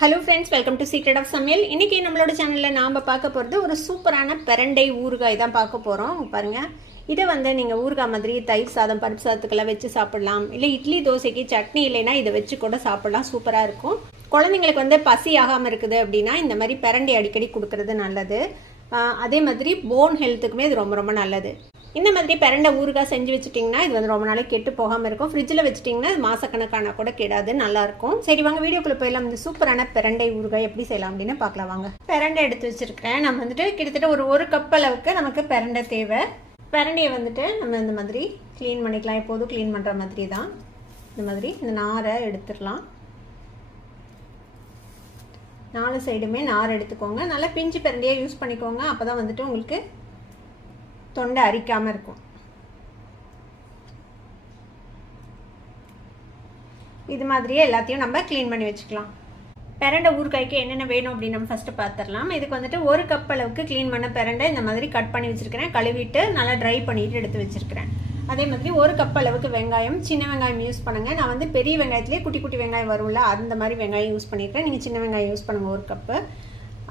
Hello friends welcome to secret of சமையல் இன்றைக்கி நம்மளோட சேனலில் நாம் பார்க்க போகிறது ஒரு சூப்பரான பெரண்டை ஊறுகாய் தான் பார்க்க போகிறோம் பாருங்கள் இதை வந்து நீங்கள் ஊறுகாய் மாதிரி தயிர் சாதம் பருப்பு சாதத்துக்கெல்லாம் வச்சு சாப்பிடலாம். இல்லை இட்லி தோசைக்கு சட்னி இல்லைன்னா இதை வச்சு கூட சாப்பிடலாம். சூப்பராக இருக்கும். குழந்தைங்களுக்கு வந்து பசி ஆகாமல் இருக்குது அப்படின்னா இந்த மாதிரி பிரண்டை அடிக்கடி கொடுக்கறது நல்லது. அதே மாதிரி போன் ஹெல்த்துக்குமே இது ரொம்ப ரொம்ப நல்லது. இந்த மாதிரி பிரண்டை ஊறுகாய் செஞ்சு வச்சுட்டிங்கன்னா இது வந்து ரொம்ப நாளைக்கு கெட்டு போகாமல் இருக்கும். ஃப்ரிட்ஜில் வச்சுட்டிங்கன்னா இது மாசக்கணக்கான கூட கெடாது நல்லாயிருக்கும் சரி வாங்க வீடியோக்குள்ளே போயிடலாம். இந்த சூப்பரான பிரண்டை ஊறுகாய் எப்படி செய்யலாம் அப்படின்னு பார்க்கலாம் வாங்க. பிரண்டை எடுத்து வச்சுருக்கிறேன். நம்ம வந்துட்டு கிட்டத்தட்ட ஒரு ஒரு கப் அளவுக்கு நமக்கு பிரண்டை தேவை. பிரண்டையை வந்துட்டு நம்ம இந்த மாதிரி க்ளீன் பண்ணிக்கலாம். எப்போதும் க்ளீன் பண்ணுற மாதிரி தான். இந்த மாதிரி இந்த நாரை எடுத்துடலாம். நாலு சைடுமே நார் எடுத்துக்கோங்க. நல்லா பிஞ்சு பிரண்டையாக யூஸ் பண்ணிக்கோங்க. அப்போ தான் வந்துட்டு உங்களுக்கு தொண்டை அரிக்காமல் இருக்கும். இது மாதிரியே எல்லாத்தையும் நம்ம க்ளீன் பண்ணி வச்சுக்கலாம். பிரண்டை ஊறுகாய்க்கு என்னென்ன வேணும் அப்படின்னு நம்ம ஃபஸ்ட்டு பார்த்துடலாம் இதுக்கு வந்துட்டு ஒரு கப் அளவுக்கு க்ளீன் பண்ண பிரண்டை இந்த மாதிரி கட் பண்ணி வச்சுருக்கிறேன். கழுவிட்டு நல்லா ட்ரை பண்ணிவிட்டு எடுத்து வச்சுருக்கிறேன். அதே மாதிரி ஒரு கப் அளவுக்கு வெங்காயம். சின்ன வெங்காயம் யூஸ் பண்ணுங்கள் நான் வந்து பெரிய வெங்காயத்துலேயே குட்டி குட்டி வெங்காயம் வரும்ல அந்த மாதிரி வெங்காயம் யூஸ் பண்ணியிருக்கேன் நீங்கள் சின்ன வெங்காயம் யூஸ் பண்ணுங்கள் ஒரு கப்பு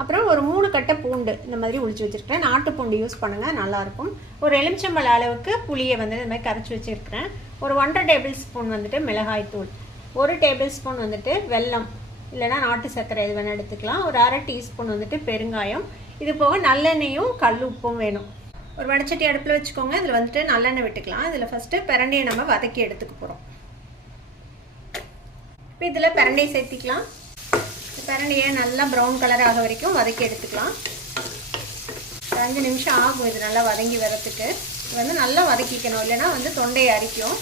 அப்புறம் ஒரு மூணு கட்டை பூண்டு இந்த மாதிரி ஒழிச்சு வச்சுருக்கிறேன். நாட்டு பூண்டு யூஸ் பண்ணுங்கள் நல்லாயிருக்கும். ஒரு எலுமிச்சம்பழ அளவுக்கு புளியை வந்து இந்த மாதிரி கரைச்சி வச்சுருக்கிறேன். ஒரு ஒன்றரை டேபிள் ஸ்பூன் வந்துட்டு மிளகாய் தூள். ஒரு டேபிள் ஸ்பூன் வந்துட்டு வெல்லம். இல்லைனா நாட்டு சர்க்கரை எது வேணால் எடுத்துக்கலாம். ஒரு அரை டீஸ்பூன் வந்துட்டு பெருங்காயம். இது போக நல்லெண்ணெயும் கல் உப்பும் வேணும். ஒரு வடச்சட்டி அடுப்பில் வச்சுக்கோங்க. இதில் வந்துட்டு நல்லெண்ணெய் விட்டுக்கலாம். இதில் ஃபஸ்ட்டு பிரண்டையை நம்ம வதக்கி எடுத்துக்க போகிறோம் இப்போ இதில் பிரண்டையை சேர்த்திக்கலாம். பிரண்டையை நல்லா ப்ரௌன் கலர் ஆக வரைக்கும் வதக்கி எடுத்துக்கலாம். ஒரு அஞ்சு நிமிஷம் ஆகும் இது நல்லா வதங்கி வரத்துக்கு இது வந்து நல்லா வதக்கிக்கணும் இல்லைன்னா வந்து தொண்டையை அரிக்கும்.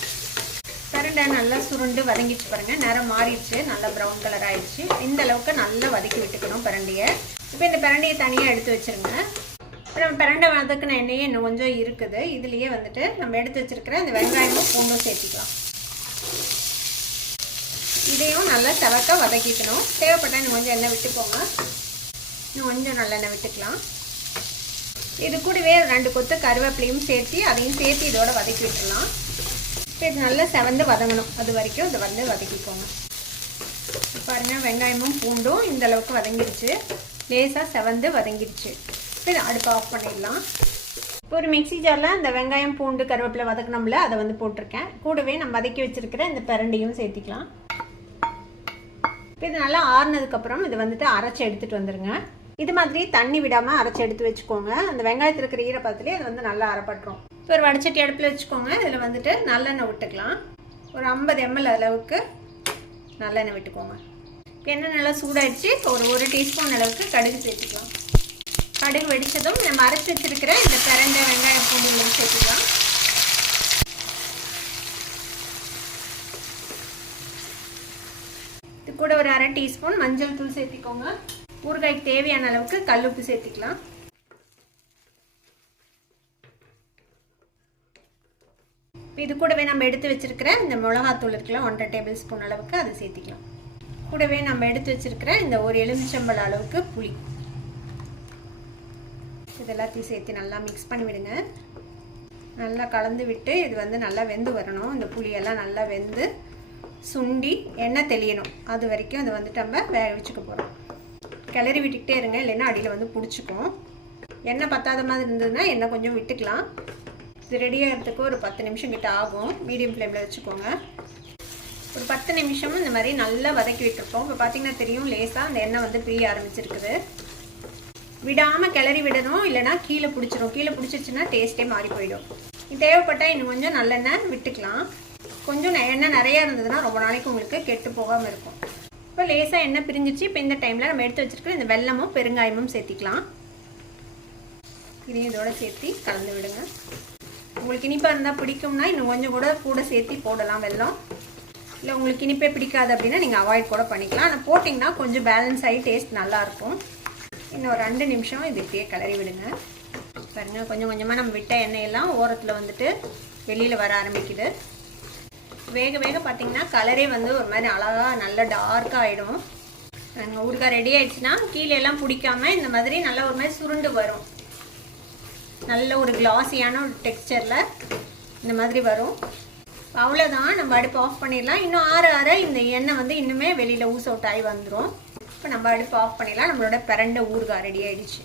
பிரண்டை நல்லா சுருண்டு வதங்கிச்சு பாருங்கள் நேரம் மாறிடுச்சு நல்லா ப்ரௌன் கலர் ஆயிடுச்சு. இந்த அளவுக்கு நல்லா வதக்கி விட்டுக்கணும் பிரண்டையை. இப்போ இந்த பிரண்டையை தனியாக எடுத்து வச்சுருங்க. இப்போ நம்ம பிரண்டை வதக்குன எண்ணெயே இன்னும் கொஞ்சம் இருக்குது. இதுலேயே வந்துட்டு நம்ம எடுத்து வச்சுருக்கிற இந்த வெங்காயமும் பூண்டும் சேர்த்திக்கலாம். இதையும் நல்லா செவக்க வதக்கிக்கணும். தேவைப்பட்டால் இன்னும் கொஞ்சம் எண்ணெய் விட்டுக்கோங்க. இன்னும் கொஞ்சம் நல்லெண்ணெய் விட்டுக்கலாம். இது கூடவே ரெண்டு கொத்து கருவேப்பிலையும் சேர்த்து அதையும் சேர்த்து இதோட வதக்கி விட்டுடலாம். இப்போ இது நல்லா செவந்து வதங்கணும். அது வரைக்கும் இதை வந்து வதக்கிக்கோங்க. பாருங்கள் வெங்காயமும் பூண்டும் இந்த அளவுக்கு வதங்கிடுச்சு லேசாக செவந்து வதங்கிடுச்சு இப்போ அடுப்பு ஆஃப் பண்ணிடலாம். இப்போ ஒரு மிக்சி ஜாரில் இந்த வெங்காயம் பூண்டு கருவேப்பிலை வதக்கணும்ல அதை வந்து போட்டிருக்கேன். கூடவே நம்ம வதக்கி வச்சுருக்கிற இந்த பிரண்டையும் சேர்த்திக்கலாம். இது நல்லா ஆறுனதுக்கப்புறம் இது வந்துட்டு அரைச்சி எடுத்துகிட்டு வந்துடுங்க இது மாதிரி தண்ணி விடாமல் அரைச்சி எடுத்து வச்சுக்கோங்க. அந்த வெங்காயத்தில் இருக்கிற ஈரப்பதத்துலேயே அது வந்து நல்லா அரைப்பட்டுரும். இப்போ ஒரு வடச்சட்டி அடுப்பில் வச்சுக்கோங்க. இதில் வந்துட்டு நல்லெண்ணெய் விட்டுக்கலாம். ஒரு ஐம்பது எம்எல் அளவுக்கு நல்லெண்ணெய் விட்டுக்கோங்க. இப்போ எண்ணெய் நல்லா சூடாயிடுச்சு. இப்போ ஒரு ஒரு டீஸ்பூன் அளவுக்கு கடுகு சேர்த்துக்கலாம். கடுகு வெடித்ததும் நம்ம அரைச்சி வச்சிருக்கிற இந்த பிரண்டை வெங்காயம் பூண்டு சேர்த்துக்கலாம். கூட ஒரு அரை டீஸ்பூன் மஞ்சள் தூள் சேர்த்திக்கோங்க. ஊறுகாய்க்கு தேவையான அளவுக்கு கல்லுப்பு சேர்த்திக்கலாம். இது கூடவே நம்ம எடுத்து வச்சிருக்கிற இந்த மிளகாத்தூள் இருக்கலாம் ஒன்றரை டேபிள் ஸ்பூன் அளவுக்கு அதை சேர்த்திக்கலாம். கூடவே நம்ம எடுத்து வச்சிருக்கிற இந்த ஒரு எலுமிச்சம்பழ அளவுக்கு புளி. இது எல்லாத்தையும் சேர்த்து நல்லா மிக்ஸ் பண்ணி விடுங்க. நல்லா கலந்து விட்டு இது வந்து நல்லா வெந்து வரணும். இந்த புளியெல்லாம் நல்லா வெந்து சுண்டி எண்ணெய் தெளியணும். அது வரைக்கும் அதை வந்துட்டு நம்ம வேக வச்சுக்க போகிறோம் கிளறி விட்டுக்கிட்டே இருங்க. இல்லைன்னா அடியில் வந்து பிடிச்சிக்கும். எண்ணெய் பத்தாத மாதிரி இருந்ததுன்னா எண்ணெய் கொஞ்சம் விட்டுக்கலாம். இது ரெடி ஆகிறதுக்கு ஒரு பத்து நிமிஷம் கிட்ட ஆகும். மீடியம் ஃப்ளேமில் வச்சுக்கோங்க. ஒரு பத்து நிமிஷமும் இந்த மாதிரி நல்லா வதக்கி விட்டுருப்போம். இப்போ பார்த்தீங்கன்னா தெரியும் லேசாக அந்த எண்ணெய் வந்து பிரிய ஆரம்பிச்சிருக்குது. விடாமல் கிளறி விடணும். இல்லைனா கீழே பிடிச்சிரும். கீழே பிடிச்சிருச்சுன்னா டேஸ்ட்டே மாறி போயிடும். தேவைப்பட்டால் இன்னும் கொஞ்சம் நல்லெண்ணெய் விட்டுக்கலாம். கொஞ்சம் எண்ணெய் நிறையா இருந்ததுன்னா ரொம்ப நாளைக்கு உங்களுக்கு கெட்டு போகாமல் இருக்கும். இப்போ லேசாக எண்ணெய் பிரிஞ்சிச்சு. இப்போ இந்த டைமில் நம்ம எடுத்து வச்சுருக்க இந்த வெல்லமும் பெருங்காயமும் சேர்த்திக்கலாம். இதையும் இதோட சேர்த்து கலந்து விடுங்க. உங்களுக்கு இனிப்பாக இருந்தால் பிடிக்கும்னா இன்னும் கொஞ்சம் கூட கூட சேர்த்து போடலாம் வெல்லம். இல்லை உங்களுக்கு இனிப்பே பிடிக்காது அப்படின்னா நீங்கள் அவாய்ட் கூட பண்ணிக்கலாம். ஆனால் போட்டிங்கன்னா கொஞ்சம் பேலன்ஸ் ஆகி டேஸ்ட் நல்லாயிருக்கும் இன்னும் ரெண்டு நிமிஷம் இது இப்படியே கிளறி விடுங்க. பாருங்கள் கொஞ்சம் கொஞ்சமாக நம்ம விட்ட எண்ணெயெல்லாம் ஓரத்தில் வந்துட்டு வெளியில் வர ஆரம்பிக்குது. வேக வேக பார்த்தீங்கன்னா கலரே வந்து ஒரு மாதிரி அழகாக நல்ல டார்க்காக ஆகிடும் ஊறுகாய் ரெடி ஆயிடுச்சுன்னா கீழே எல்லாம் பிடிக்காம இந்த மாதிரி நல்லா ஒரு மாதிரி சுருண்டு வரும். நல்ல ஒரு கிளாஸியான ஒரு டெக்ஸ்டரில் இந்த மாதிரி வரும். அவ்வளோதான் நம்ம அடுப்பு ஆஃப் பண்ணிடலாம். இன்னும் ஆறு ஆற இந்த எண்ணெய் வந்து இன்னுமே வெளியில் ஊஸ் அவுட் ஆகி வந்துடும் இப்போ நம்ம அடுப்பு ஆஃப் பண்ணிடலாம். நம்மளோட பிறண்ட ஊறுகாய் ரெடி ஆயிடுச்சு.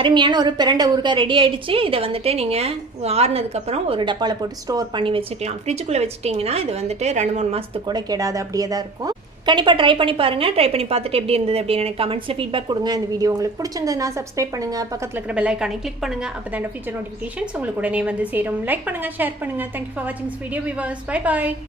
அருமையான ஒரு பிரண்டை ஊறுகாய் ரெடி ஆகிடுச்சு இதை வந்துட்டு நீங்கள் ஆறுனதுக்கப்புறம் ஒரு டப்பாவில் போட்டு ஸ்டோர் பண்ணி வச்சுக்கலாம். ஃப்ரிட்ஜுக்குள்ளே வச்சுட்டிங்கன்னா இது வந்துட்டு ரெண்டு மூணு மாதத்துக்கு கூட கெடாது அப்படியே தான் இருக்கும். கண்டிப்பாக ட்ரை பண்ணி பாருங்கள் ட்ரை பண்ணி பார்த்துட்டு எப்படி இருந்தது அப்படின்னு எனக்கு கமெண்ட்ஸில் ஃபீட்பேக் கொடுங்க. இந்த வீடியோ உங்களுக்கு பிடிச்சிருந்ததுன்னா சப்ஸ்கிரைப் பண்ணுங்கள் பக்கத்தில் இருக்கிற பெல் ஐக்கானை கிளிக் பண்ணுங்கள் அப்போ தான் ஃபியூச்சர் நோட்டிஃபிகேஷன்ஸ் உங்களுக்கு உடனே வந்து சேரும். லைக் பண்ணுங்கள் ஷேர் பண்ணுங்கள் தேங்க்யூ ஃபார் வாட்சிங் வீடியோ விவர்ஸ் பை பாய்